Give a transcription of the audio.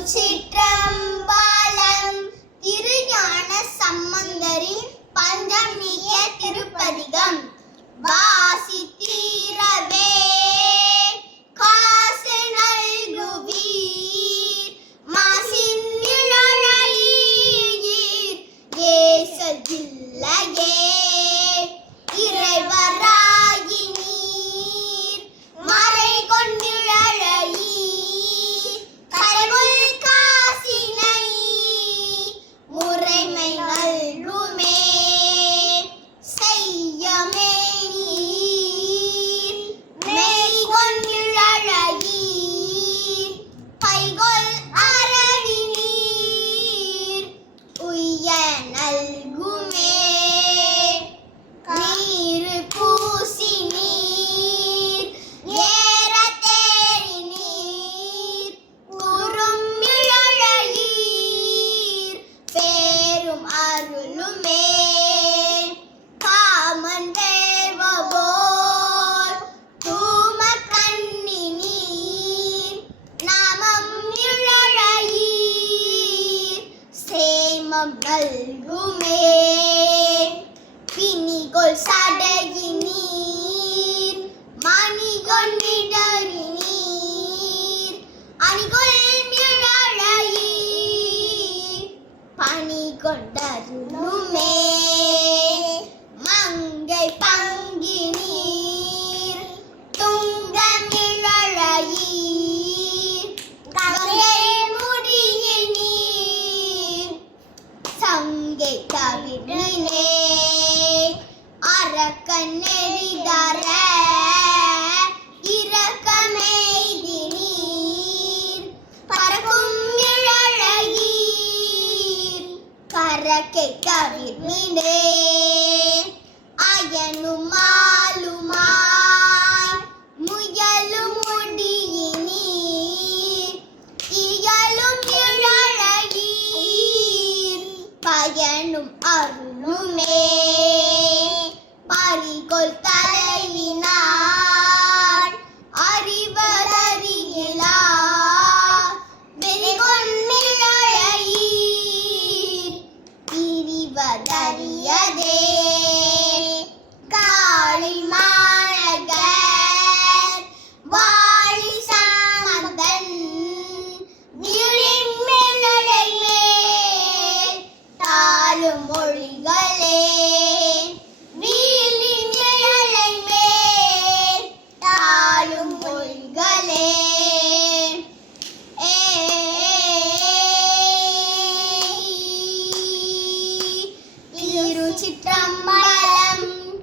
திருச்சிற்றம்பலம். திருஞான சம்பந்தரின் பஞ்சமிய திருப்பதிகம். வாசித்தீரவே காசு நல்குவீர், மாசின் நிழலையீர் ஏசகில்லையே. இறைவராகி நீர் மறை கொண்டிழலையீர், கரைகொள் காசினை முறைமை நல்குமே. செய்யமே நீர் மெய் கொண்டிழலையீர், பைகொள் அரவி நீர் உய்ய நல்குமே. நீரு பூசி நீர் ஏற தேறி நீர் கூறும் இழலையீர் பேரும் அருளுமே. காமன் வேள்வபோல் தூம கண்ணி நீர் நாமம் இழலையீர் சேமம் நல்குமே. பிணிகொள் சடையினீர் மணிகொண்டிடறி நீர் அணிகொள் மிழலையீர் பணி கொண்டருளுமே. மங்கை பங்கி நீர் துங்க மிழலையீர் கங்கை முடிய நீர் சங்கை தவிரினே. அரக்கன் நெறிதர இரக்கமெய்தி நீர் பறக்கும் இழலையீர் கரக்கை தவிர்மினே. அயனும் மாலுமாய் முயலும் முடியினீர் இயலும் இழலையீர் பயனும் அருளுமே. பறிகொள் தலைவினார் அறிவதறியலார் வெறிகொண்மிழலையீர் பிரிவதறியதே. காளி மாநகர் வாழி சம்பந்தன் விழிமிழலை மேல் தாழும் மொழிகளே. திருச்சிற்றம்பலம்.